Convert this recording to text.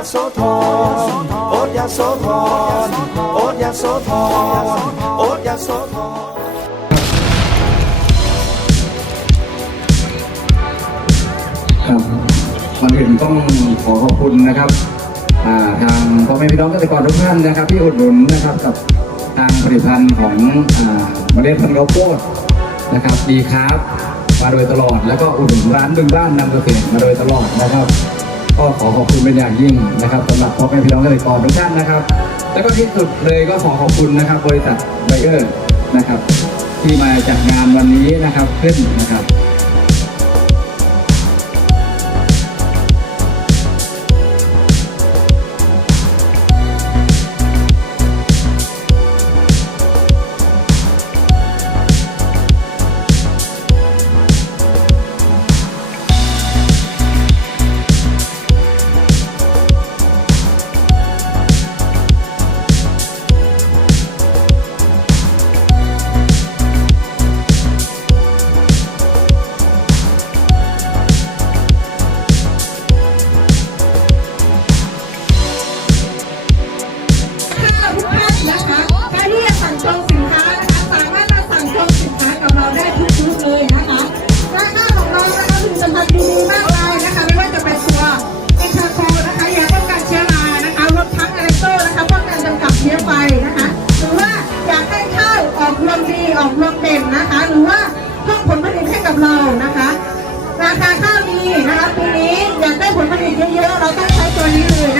าโสธรโอดยาโสธรโอดยาโสธรโอดยาโสธรครับก่อนอื่นต้องขอขอบคุณนะครับทางพ่อแม่พี่น้องเกษตรกรทุกท่านนะครับที่อุดหนุนนะครับกับทางผลิตภัณฑ์ของเมล็ดพันธุ์ข้าวโพดนะครับดีครับ มาโดยตลอดแล้วก็อุดหนุนร้านบึงบ้านนำเกษตรมาโดยตลอดนะครับ ก็ขอขอบคุณเป็นอย่างยิ่งนะครับสำหรับพ่อแม่พี่น้องเกษตรกรทุกท่านนะครับ แล้วก็ที่สุดเลยก็ขอขอบคุณนะครับ บริษัทไบเออร์นะครับ ที่มาจัดงานวันนี้นะครับขึ้นนะครับ ออกรวมดีออกรวมเด่นนะคะ หรือว่าเพิ่มผลผลิตให้กับเรานะคะ ราคาข้าวดีนะคะปีนี้อยากได้ผลผลิตเยอะๆเราต้องใช้ตัวนี้เลยนะ